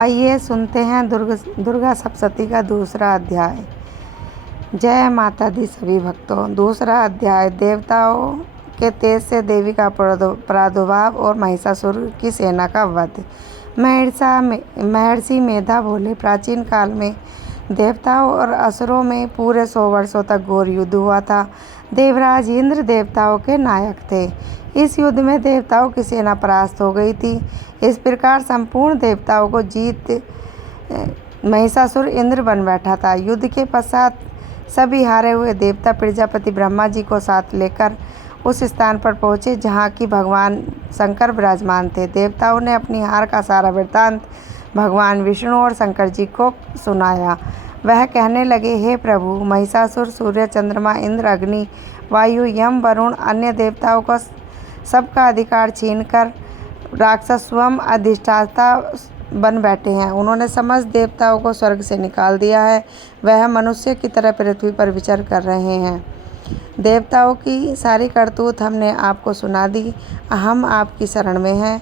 आइए सुनते हैं दुर्गा सप्तशती का दूसरा अध्याय। जय माता दी सभी भक्तों। दूसरा अध्याय देवताओं के तेज से देवी का प्रादुर्भाव और महिषासुर की सेना का वध। महर्षि मेधा बोले, प्राचीन काल में देवताओं और असुरों में पूरे 100 वर्षों तक घोर युद्ध हुआ था। देवराज इंद्र देवताओं के नायक थे। इस युद्ध में देवताओं की सेना परास्त हो गई थी। इस प्रकार संपूर्ण देवताओं को जीत महिषासुर इंद्र बन बैठा था। युद्ध के पश्चात सभी हारे हुए देवता प्रजापति ब्रह्मा जी को साथ लेकर उस स्थान पर पहुँचे जहाँ की भगवान शंकर विराजमान थे। देवताओं ने अपनी हार का सारा वृत्तांत भगवान विष्णु और शंकर जी को सुनाया। वह कहने लगे, हे प्रभु, महिषासुर सूर्य, चंद्रमा, इंद्र, अग्नि, वायु, यम, वरुण, अन्य देवताओं का सबका अधिकार छीनकर राक्षस स्वयं अधिष्ठाता बन बैठे हैं। उन्होंने समस्त देवताओं को स्वर्ग से निकाल दिया है। वह मनुष्य की तरह पृथ्वी पर विचर कर रहे हैं। देवताओं की सारी करतूत हमने आपको सुना दी। हम आपकी शरण में हैं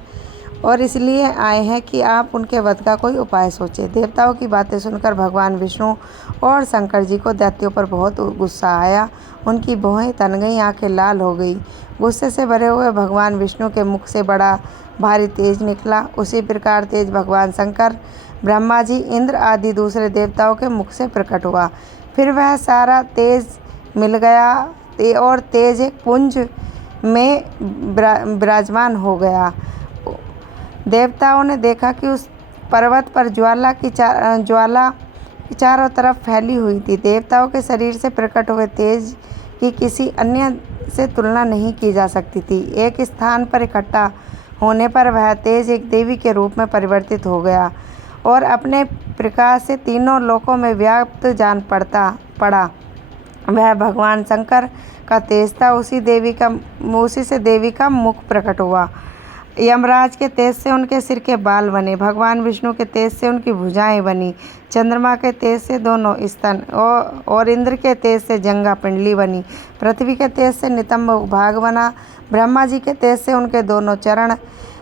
और इसलिए आए हैं कि आप उनके वध का कोई उपाय सोचें। देवताओं की बातें सुनकर भगवान विष्णु और शंकर जी को दैत्यों पर बहुत गुस्सा आया। उनकी भौहें तन गईं, आंखें लाल हो गई। गुस्से से भरे हुए भगवान विष्णु के मुख से बड़ा भारी तेज निकला। उसी प्रकार तेज भगवान शंकर, ब्रह्मा जी, इंद्र आदि दूसरे देवताओं के मुख से प्रकट हुआ। फिर वह सारा तेज मिल गया और तेज एक पुंज में विराजमान हो गया। देवताओं ने देखा कि उस पर्वत पर ज्वाला चारों तरफ फैली हुई थी। देवताओं के शरीर से प्रकट हुए तेज की किसी अन्य से तुलना नहीं की जा सकती थी। एक स्थान पर इकट्ठा होने पर वह तेज एक देवी के रूप में परिवर्तित हो गया और अपने प्रकाश से तीनों लोकों में व्याप्त जान पड़ा। वह भगवान शंकर का तेज था। उसी से देवी का मुख प्रकट हुआ। यमराज के तेज से उनके सिर के बाल बने। भगवान विष्णु के तेज से उनकी भुजाएं बनी। चंद्रमा के तेज से दोनों स्तन और इंद्र के तेज से जंघा पिंडली बनी। पृथ्वी के तेज से नितंब भाग बना। ब्रह्मा जी के तेज से उनके दोनों चरण,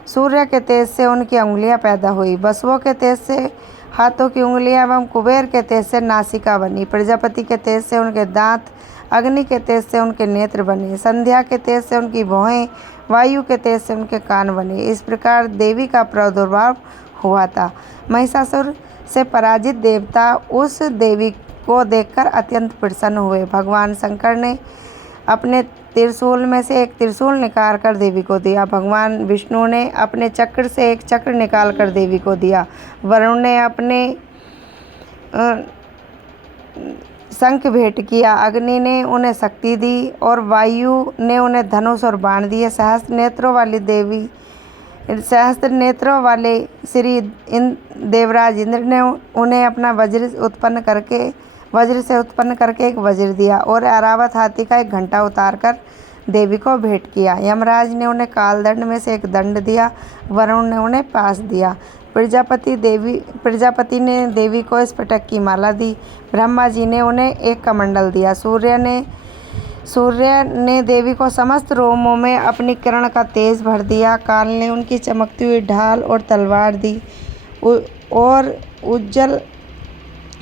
सूर्य के तेज से उनकी उंगलियां पैदा हुई। वसुओं के तेज से हाथों की उंगलियां एवं कुबेर के तेज से नासिका बनी। प्रजापति के तेज से उनके दांत, अग्नि के तेज से उनके नेत्र बने। संध्या के तेज से उनकी भौहें, वायु के तेज से उनके कान बने। इस प्रकार देवी का प्रादुर्भाव हुआ था। महिषासुर से पराजित देवता उस देवी को देखकर अत्यंत प्रसन्न हुए। भगवान शंकर ने अपने त्रिशूल में से एक त्रिशूल निकाल कर देवी को दिया। भगवान विष्णु ने अपने चक्र से एक चक्र निकाल कर देवी को दिया। वरुण ने अपने शंख भेंट किया। अग्नि ने उन्हें शक्ति दी और वायु ने उन्हें धनुष और बाण दिए। सहस्त्र नेत्रों वाले श्री देवराज इंद्र ने उन्हें अपना वज्र से उत्पन्न करके एक वज्र दिया और ऐरावत हाथी का एक घंटा उतारकर देवी को भेंट किया। यमराज ने उन्हें कालदंड में से एक दंड दिया। वरुण ने उन्हें पास दिया। प्रजापति ने देवी को स्फटिक की माला दी। ब्रह्मा जी ने उन्हें एक कमंडल दिया। सूर्य ने देवी को समस्त रोमों में अपनी किरण का तेज भर दिया। काल ने उनकी चमकती हुई ढाल और तलवार दी और उज्जवल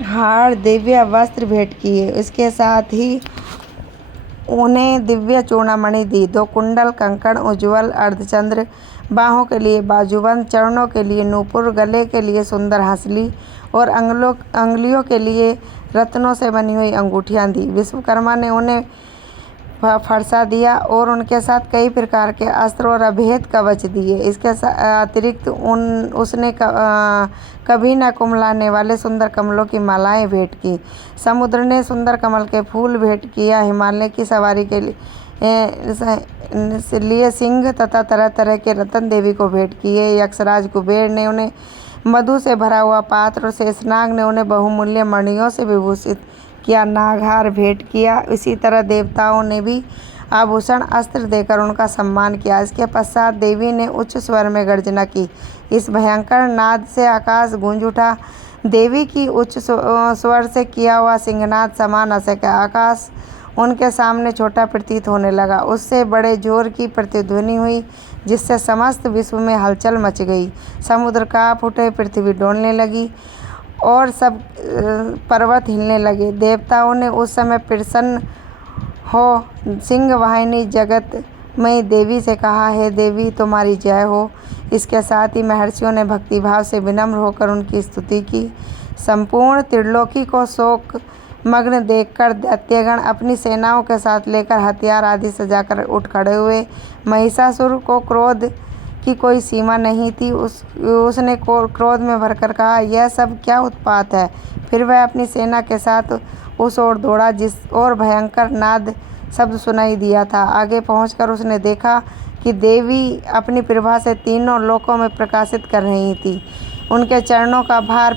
हार, दिव्य वस्त्र भेंट किए। इसके साथ ही उन्हें दिव्य चूड़ामणि दी। 2 कुंडल, कंकण, उज्ज्वल अर्धचंद्र, बाहों के लिए बाजूबंद, चरणों के लिए नूपुर, गले के लिए सुंदर हंसली और अंगुलियों के लिए रत्नों से बनी हुई अंगूठियां दी। विश्वकर्मा ने उन्हें फरसा दिया और उनके साथ कई प्रकार के अस्त्र और अभेद कवच दिए। इसके अतिरिक्त उसने कभी न कुमलाने वाले सुंदर कमलों की मालाएं भेंट की। समुद्र ने सुंदर कमल के फूल भेंट किया। हिमालय की सवारी के लिए सिंह तथा तरह तरह के रत्न देवी को भेंट किए। यक्षराज कुबेर ने उन्हें मधु से भरा हुआ पात्र और शेषनाग ने उन्हें बहुमूल्य मणियों से विभूषित किया, नागहार भेंट किया। इसी तरह देवताओं ने भी आभूषण, अस्त्र देकर उनका सम्मान किया। इसके पश्चात देवी ने उच्च स्वर में गर्जना की। इस भयंकर नाद से आकाश गूंज उठा। देवी की उच्च स्वर से किया हुआ सिंहनाद समान असंख्य आकाश उनके सामने छोटा प्रतीत होने लगा। उससे बड़े जोर की प्रतिध्वनि हुई। जिससे समस्त विश्व में हलचल मच गई। समुद्र काँप उठे, पृथ्वी डोलने लगी और सब पर्वत हिलने लगे। देवताओं ने उस समय प्रसन्न हो सिंह वाहिनी जगत में देवी से कहा, हे देवी तुम्हारी जय हो। इसके साथ ही महर्षियों ने भक्तिभाव से विनम्र होकर उनकी स्तुति की। संपूर्ण त्रिलोकी को शोक मग्न देखकर दैत्यगण अपनी सेनाओं के साथ लेकर हथियार आदि सजाकर उठ खड़े हुए। महिषासुर को क्रोध की कोई सीमा नहीं थी। उसने क्रोध में भरकर कहा, यह सब क्या उत्पात है। फिर वह अपनी सेना के साथ उस ओर दौड़ा जिस ओर भयंकर नाद शब्द सुनाई दिया था। आगे पहुंचकर उसने देखा कि देवी अपनी प्रभा से तीनों लोकों में प्रकाशित कर रही थी। उनके चरणों का भार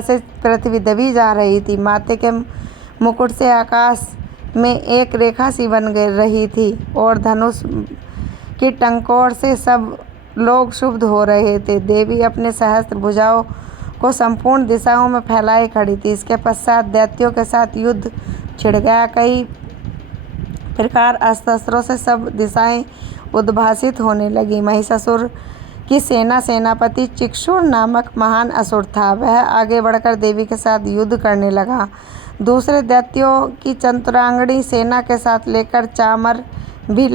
से पृथ्वी दबी जा रही थी। माथे के मुकुट से आकाश में एक रेखा सी बन रही थी और धनुष की टंकोर से सब लोग शुद्ध हो रहे थे। देवी अपने सहस्त्र भुजाओं को संपूर्ण दिशाओं में फैलाए खड़ी थी। इसके पश्चात दैत्यों के साथ युद्ध छिड़ गया। कई प्रकार अस्त्रों से सब दिशाएं उद्भासित होने लगी। महिषासुर की सेनापति चिक्षुर नामक महान असुर था। वह आगे बढ़कर देवी के साथ युद्ध करने लगा। दूसरे दैत्यों की चतुरांगणी सेना के साथ लेकर चामर भी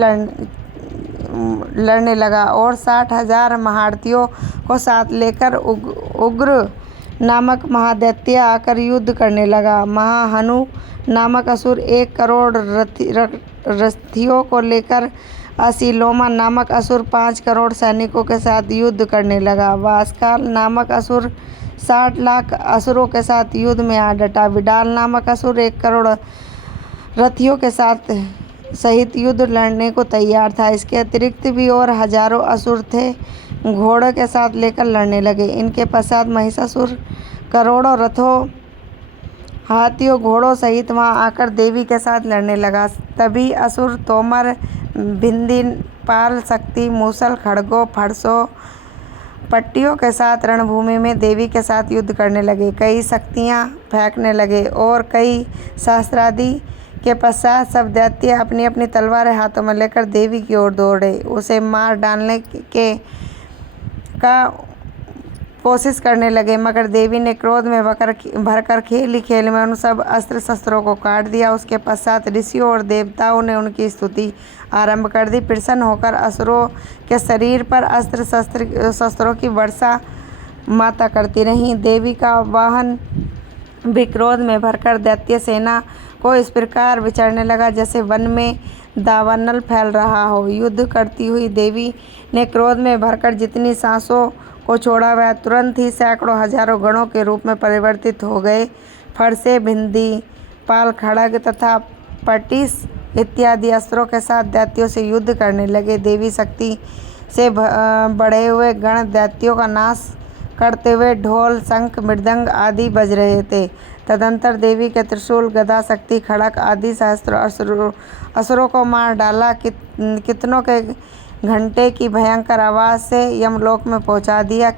लड़ने लगा और 60,000 महारथियों को साथ लेकर उग्र नामक महादैत्य आकर युद्ध करने लगा। महाहनु नामक असुर 1 करोड़ रथियों को लेकर असीलोमा नामक असुर 5 करोड़ सैनिकों के साथ युद्ध करने लगा। वासकाल नामक असुर 60 लाख असुरों के साथ युद्ध में आ डटा। विडाल नामक असुर 1 करोड़ रथियों के साथ सहित युद्ध लड़ने को तैयार था। इसके अतिरिक्त भी और हजारों असुर थे, घोड़ों के साथ लेकर लड़ने लगे। इनके पश्चात महिषासुर करोड़ों रथों, हाथियों, घोड़ों सहित वहां आकर देवी के साथ लड़ने लगा। तभी असुर तोमर, भिंदी, पाल, शक्ति, मूसल, खड़गों, फरसों, पट्टियों के साथ रणभूमि में देवी के साथ युद्ध करने लगे। कई शक्तियाँ फेंकने लगे और कई सहस्त्रादि के पश्चात सब दैत्य अपनी अपनी तलवारें हाथों में लेकर देवी की ओर दौड़े। उसे मार डालने का कोशिश करने लगे, मगर देवी ने क्रोध में भरकर खेल में उन सब अस्त्र शस्त्रों को काट दिया। उसके पश्चात ऋषियों और देवताओं ने उनकी स्तुति आरंभ कर दी। प्रसन्न होकर असुरों के शरीर पर अस्त्र शस्त्रों की वर्षा माता करती रहीं। देवी का वाहन भी क्रोध में भरकर दैत्य सेना को इस प्रकार विचरने लगा जैसे वन में दावानल फैल रहा हो। युद्ध करती हुई देवी ने क्रोध में भरकर जितनी सांसों को छोड़ा, वह तुरंत ही सैकड़ों हजारों गणों के रूप में परिवर्तित हो गए। फरसे, भिंदी, पाल, खड़ग तथा पटिस इत्यादि अस्त्रों के साथ दैत्यों से युद्ध करने लगे। देवी शक्ति से बढ़े हुए गण दैत्यों का नाश करते हुए ढोल, शंख, मृदंग आदि बज रहे थे। तदंतर देवी के त्रिशूल, गदा, शक्ति, खड़ग आदि सहस्त्र असुरों को मार डाला। कितनों के घंटे की भयंकर आवाज़ से यमलोक में पहुंचा दिया।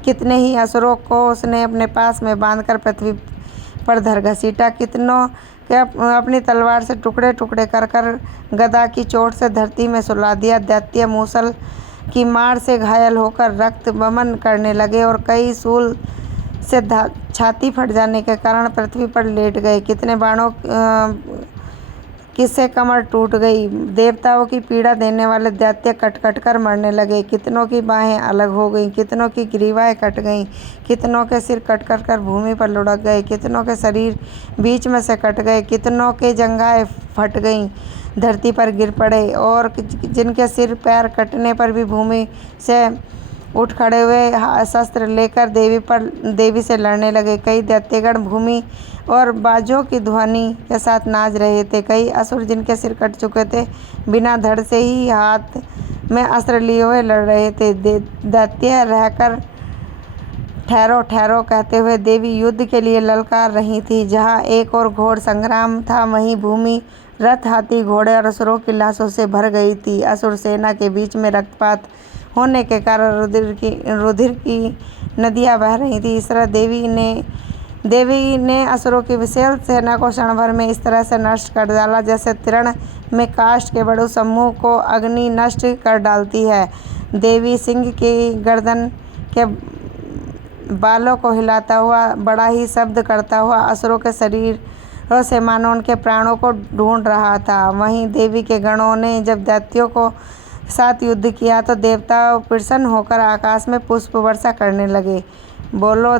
कितने ही असुरों को उसने अपने पास में बांधकर पृथ्वी पर धर घसीटा। कितनों के अपनी तलवार से टुकड़े टुकड़े कर गदा की चोट से धरती में सुला दिया। दैत्य मूसल की मार से घायल होकर रक्त बमन करने लगे और कई शूल से छाती फट जाने के कारण पृथ्वी पर लेट गए। कितने बाणों किससे कमर टूट गई। देवताओं की पीड़ा देने वाले दैत्य कट कट कर मरने लगे। कितनों की बाहें अलग हो गईं, कितनों की ग्रीवाएं कट गईं, कितनों के सिर कट कट कर भूमि पर लुढ़क गए, कितनों के शरीर बीच में से कट गए, कितनों के जंघाएं फट गईं, धरती पर गिर पड़े और जिनके सिर पैर कटने पर भी भूमि से उठ खड़े हुए शस्त्र लेकर देवी से लड़ने लगे। कई दैत्यगण भूमि और बाजों की ध्वनि के साथ नाच रहे थे। कई असुर जिनके सिर कट चुके थे बिना धड़ से ही हाथ में अस्त्र लिए हुए लड़ रहे थे। दैत्य रहकर ठहरो ठहरो कहते हुए देवी युद्ध के लिए ललकार रही थी। जहाँ एक और घोर संग्राम था, वहीं भूमि रथ, हाथी, घोड़े और असुरों की लाशों से भर गई थी। असुर सेना के बीच में रक्तपात होने के कारण रुधिर की नदियाँ बह रही थी। इस तरह देवी ने देवी ने असुरों की विशाल सेना को क्षण भर में इस तरह से नष्ट कर डाला जैसे तृण में काष्ठ के बड़े समूह को अग्नि नष्ट कर डालती है। देवी सिंह की गर्दन के बालों को हिलाता हुआ बड़ा ही शब्द करता हुआ असुरों के शरीरों से मानो उनके प्राणों को ढूंढ रहा था। वहीं देवी के गणों ने जब दैत्यों को साथ युद्ध किया तो देवता प्रसन्न होकर आकाश में पुष्प वर्षा करने लगे। बोलो